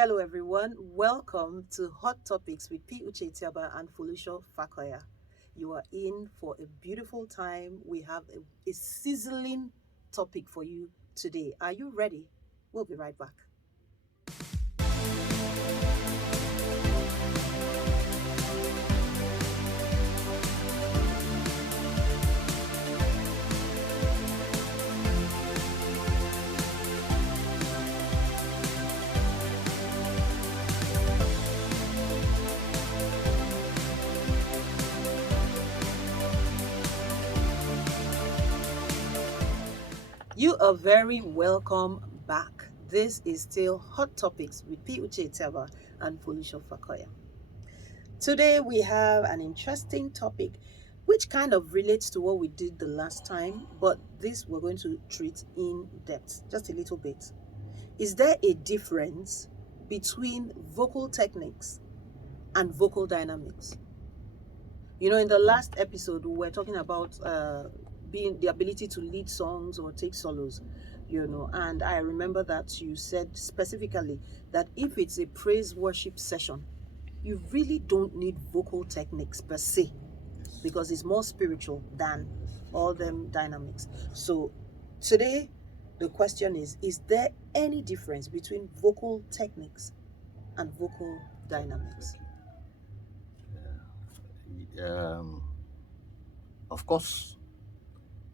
Hello, everyone. Welcome to Hot Topics with P Uche Etiaba and Felicia Fakoya. You are in for a beautiful time. We have a sizzling topic for you today. Are you ready? We'll be right back. You are very welcome back. This is still Hot Topics with P Uche Etiaba and Felicia Fakoya. Today we have an interesting topic which kind of relates to what we did the last time, but this we're going to treat in depth, just a little bit. Is there a difference between vocal techniques and vocal dynamics? You know, in the last episode, we were talking about being the ability to lead songs or take solos, and I remember that you said specifically that if it's a praise worship session, you really don't need vocal techniques per se because it's more spiritual than all them dynamics. So today, the question is there any difference between vocal techniques and vocal dynamics? Of course,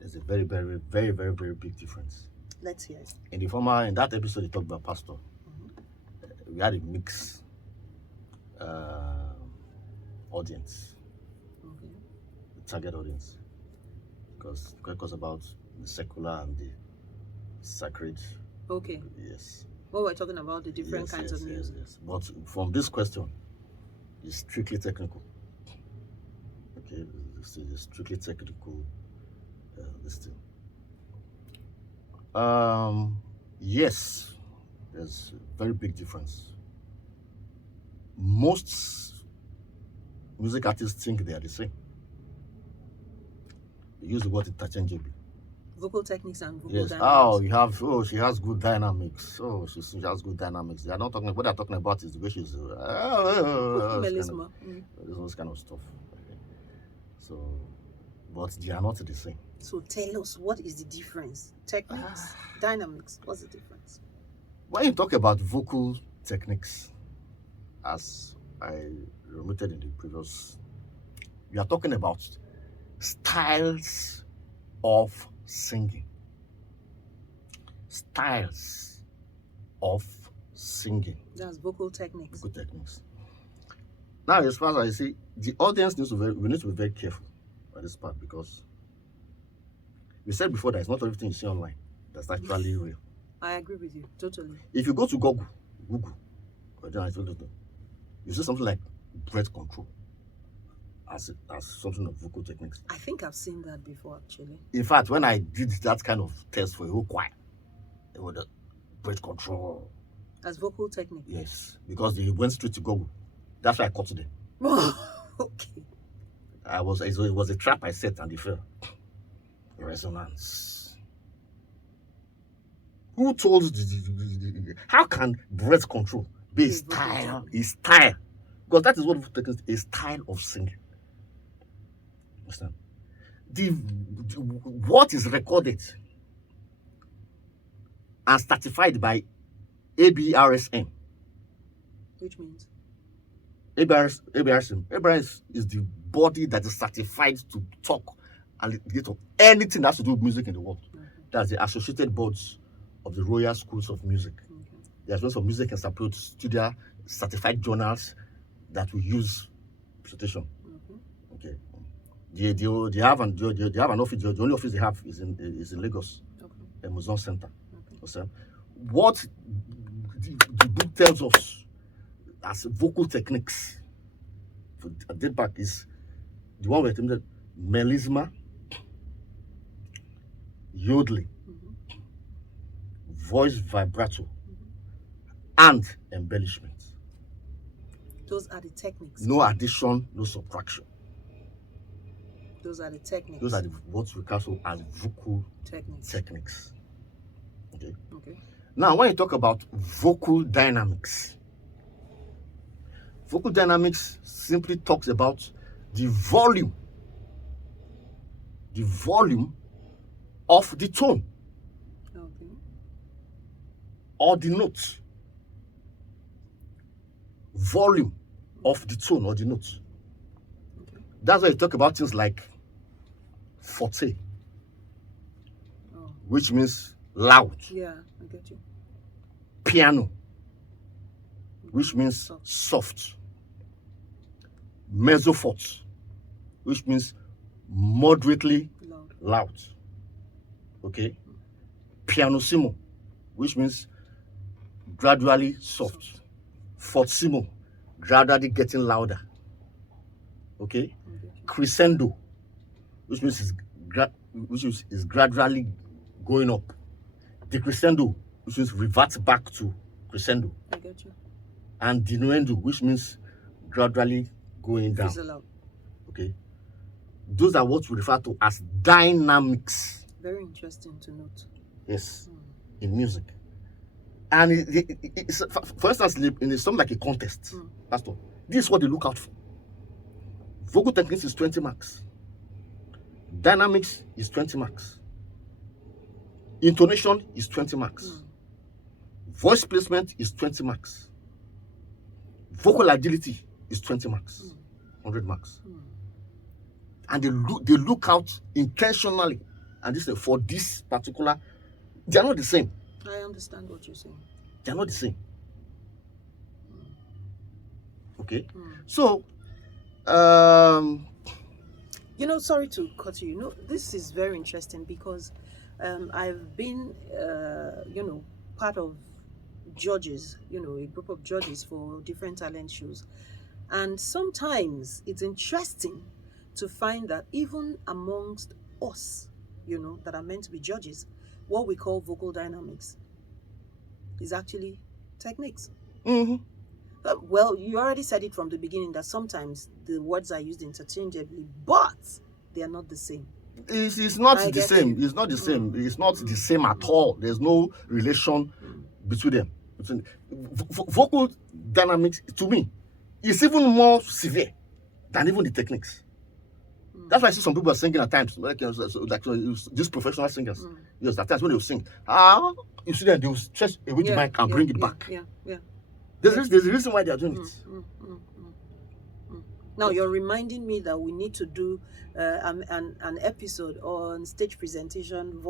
there's a very, very, very, very, very big difference. Let's hear it. In that episode, you talked about pastor. We had a mixed audience, the target audience, because it was about the secular and the sacred. Okay. Yes. Well, we're talking about the different kinds of music. Yes. But from this question, it's strictly technical. Okay, it's strictly technical. This thing. Yes, there's a very big difference. Most music artists think they are the same. They use the word interchangeably. Vocal techniques and vocal Yes. dynamics. She has good dynamics. She has good dynamics. They are not talking. What they're talking about is the way she's Melisma. those kind of stuff. So, but they are not the same. So tell us, what is the difference? Techniques, dynamics, what's the difference? When you talk about vocal techniques, as I remitted in the previous, you are talking about styles of singing. Styles of singing. That's vocal techniques. Vocal techniques. Now, as far as I see, the audience we need to be very careful at this part because we said before that it's not everything you see online that's actually real. I agree with you, totally. If you go to Google, you see something like breath control as something of vocal techniques. I think I've seen that before, actually. In fact, when I did that kind of test for a whole choir, it was the breath control. As vocal technique? Yes, because they went straight to Google. That's why I caught them. Okay. It was a trap I set and they fell. Resonance. Who told how can breath control be a style? A style. Because that is what techniques a style of singing. Understand? What is recorded and certified by ABRSM. Which means? ABRSM is the body that is certified to talk and get anything that has to do with music in the world. Okay. That's the associated boards of the Royal Schools of Music. Okay. There's also music and support studio certified journals that we use presentation. Okay. They have an office. The only office they have is in Lagos, the Museum Center. Okay. What the book tells us as vocal techniques for date back is the one we're talking melisma, yodeling, voice vibrato, and embellishment. Those are the techniques. No addition, no subtraction. Those are the techniques. Those are what we call as vocal techniques. Okay. Okay. Now, when you talk about vocal dynamics, Vocal dynamics simply talks about the volume of the tone Okay. or the note. Volume of the tone or the note. Okay. That's why you talk about things like forte, Oh. which means loud. Yeah, I get you. Piano, which means soft. Mezzo forte, which means moderately loud. Okay. Pianissimo, which means gradually soft. Fortissimo, gradually getting louder. Okay. Crescendo, which means is gradually going up. Decrescendo, which means reverts back to crescendo. I get you. And diminuendo, which means gradually going down. Fizzle out. Okay. Those are what we refer to as dynamics. Very interesting to note. Yes, in music. And it's, for instance, in something like a contest, Pastor, this is what they look out for. Vocal techniques is 20 marks. Dynamics is 20 marks. Intonation is 20 marks. Voice placement is 20 marks. Vocal agility is 20 marks. 100 marks. And they look out intentionally. And this for this particular, they are not the same. I understand what you're saying. They are not the same. Okay. So, sorry to cut you. This is very interesting because I've been, part of judges, a group of judges for different talent shows. And sometimes it's interesting to find that even amongst us, that are meant to be judges, what we call vocal dynamics is actually techniques. Well, you already said it from the beginning that sometimes the words are used interchangeably, but they are not the same. It's not the same. It's not the same. It's not the same at all. There's no relation between them. Vocal dynamics, to me, is even more severe than even the techniques. That's why I see some people are singing at times, like these professional singers. Yes, at times when they will sing, you see them, they will stretch away the mic and bring it back. Yeah. There's a reason why they are doing it. Now you're reminding me that we need to do an episode on stage presentation,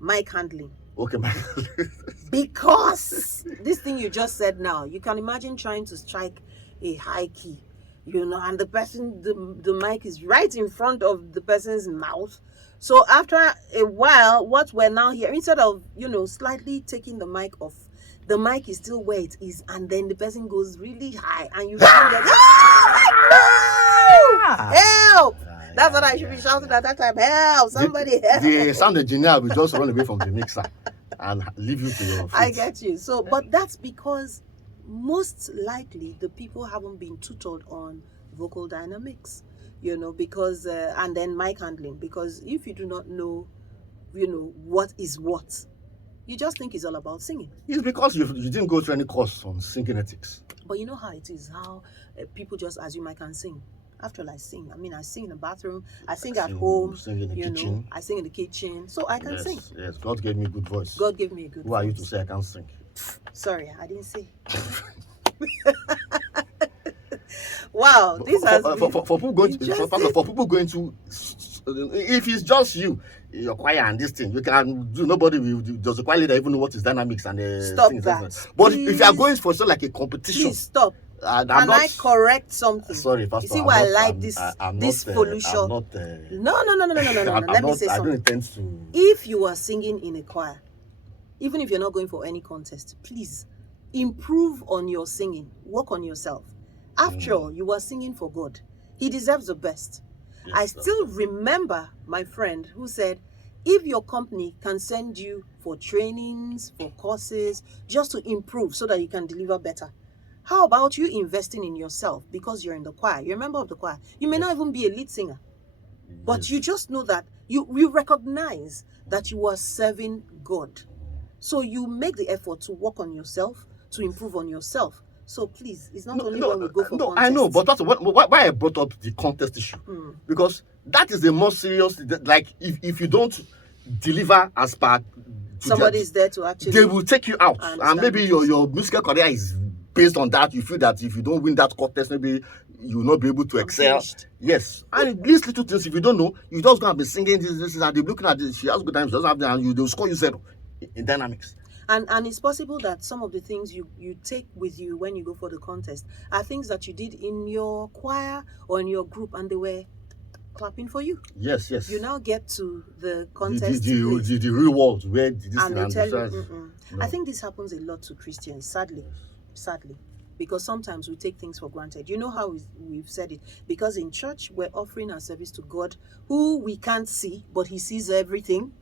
mic handling. Okay, mic. Because this thing you just said now, you can imagine trying to strike a high key, and the person, the mic is right in front of the person's mouth. So after a while, what we're now here, instead of slightly taking the mic off, the mic is still where it is, and then the person goes really high, and you can't get help! That's what I should be shouting at that time. Help! Somebody help! The sound engineer will just run away from the mixer and leave you to your feet. I get you. So, but that's because most likely the people haven't been tutored on vocal dynamics, because and then mic handling. Because if you do not know, what is what, you just think it's all about singing. It's because you didn't go through any course on singing ethics. But you know how it is, how people just assume I can sing. After all, I sing. I mean, I sing in the bathroom. I sing at home. Sing in the kitchen. I sing in the kitchen. So I can sing. Yes, God gave me a good voice. God gave me a good voice. Who are you to say I can't sing? Sorry, I didn't say. Wow, this has been for people going to if it's just you, your choir and this thing, you can do. Nobody will. Does the choir leader even know what is dynamics and stop things that? But Please, if you are going for like a competition, please stop. Can I correct something? Sorry, Pastor. You see why I like this pollution? No. Let me say something. I don't intend to. If you are singing in a choir, even if you're not going for any contest, please improve on your singing. Work on yourself. After all, you are singing for God. He deserves the best. Yes, I still remember my friend who said, if your company can send you for trainings, for courses, just to improve so that you can deliver better, how about you investing in yourself because you're in the choir? You're a member of the choir. You may not even be a lead singer, but you just know that you recognize that you are serving God. So you make the effort to work on yourself, to improve on yourself, So please, it's not only when we go for I know, but contests. that's why I brought up the contest issue, because that is a more serious. Like if you don't deliver as per Somebody is there to actually. they will take you out, I and understand maybe what you're your musical career is based on that. You feel that if you don't win that contest, maybe you will not be able to excel. finished. Yes, and these little things, if you don't know, you just gonna be singing this, and they're looking at this. She has good time, she doesn't have that, and they'll score you zero in dynamics. And it's possible that some of the things you take with you when you go for the contest are things that you did in your choir or in your group, and they were clapping for you. Yes. You now get to the contest the real world where this and they tell you, no. I think this happens a lot to Christians, sadly, because sometimes we take things for granted. You know how we've said it, because in church we're offering our service to God, who we can't see, but he sees everything,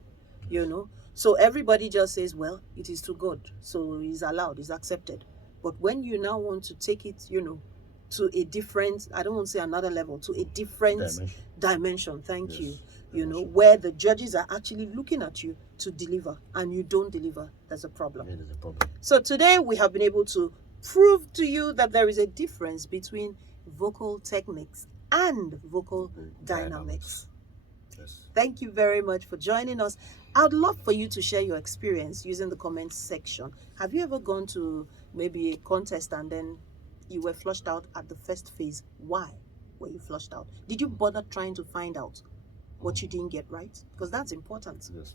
you know. So everybody just says, well, it is to God, so it's allowed, it's accepted. But when you now want to take it, you know, to a different, I don't want to say another level, to a different dimension, thank you, you know, where the judges are actually looking at you to deliver and you don't deliver, there's a problem. It is a problem. So today we have been able to prove to you that there is a difference between vocal techniques and vocal dynamics. Yes. Thank you very much for joining us. I'd love for you to share your experience using the comments section. Have you ever gone to maybe a contest and then you were flushed out at the first phase? Why were you flushed out? Did you bother trying to find out what you didn't get right? Because that's important. Yes.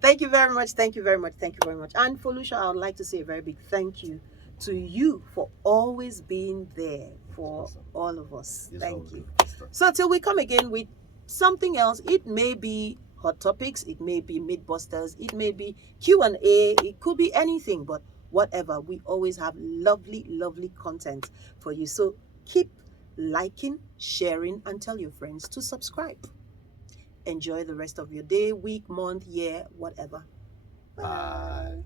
Thank you very much. Thank you very much. Thank you very much. And Felicia, I would like to say a very big thank you to you for always being there for all of us. Yes, thank you. So till we come again with something else, it may be hot topics, it may be Mythbusters, it may be Q&A, it could be anything, but whatever, we always have lovely content for you. So keep liking, sharing, and tell your friends to subscribe. Enjoy the rest of your day, week, month, year, whatever. Bye.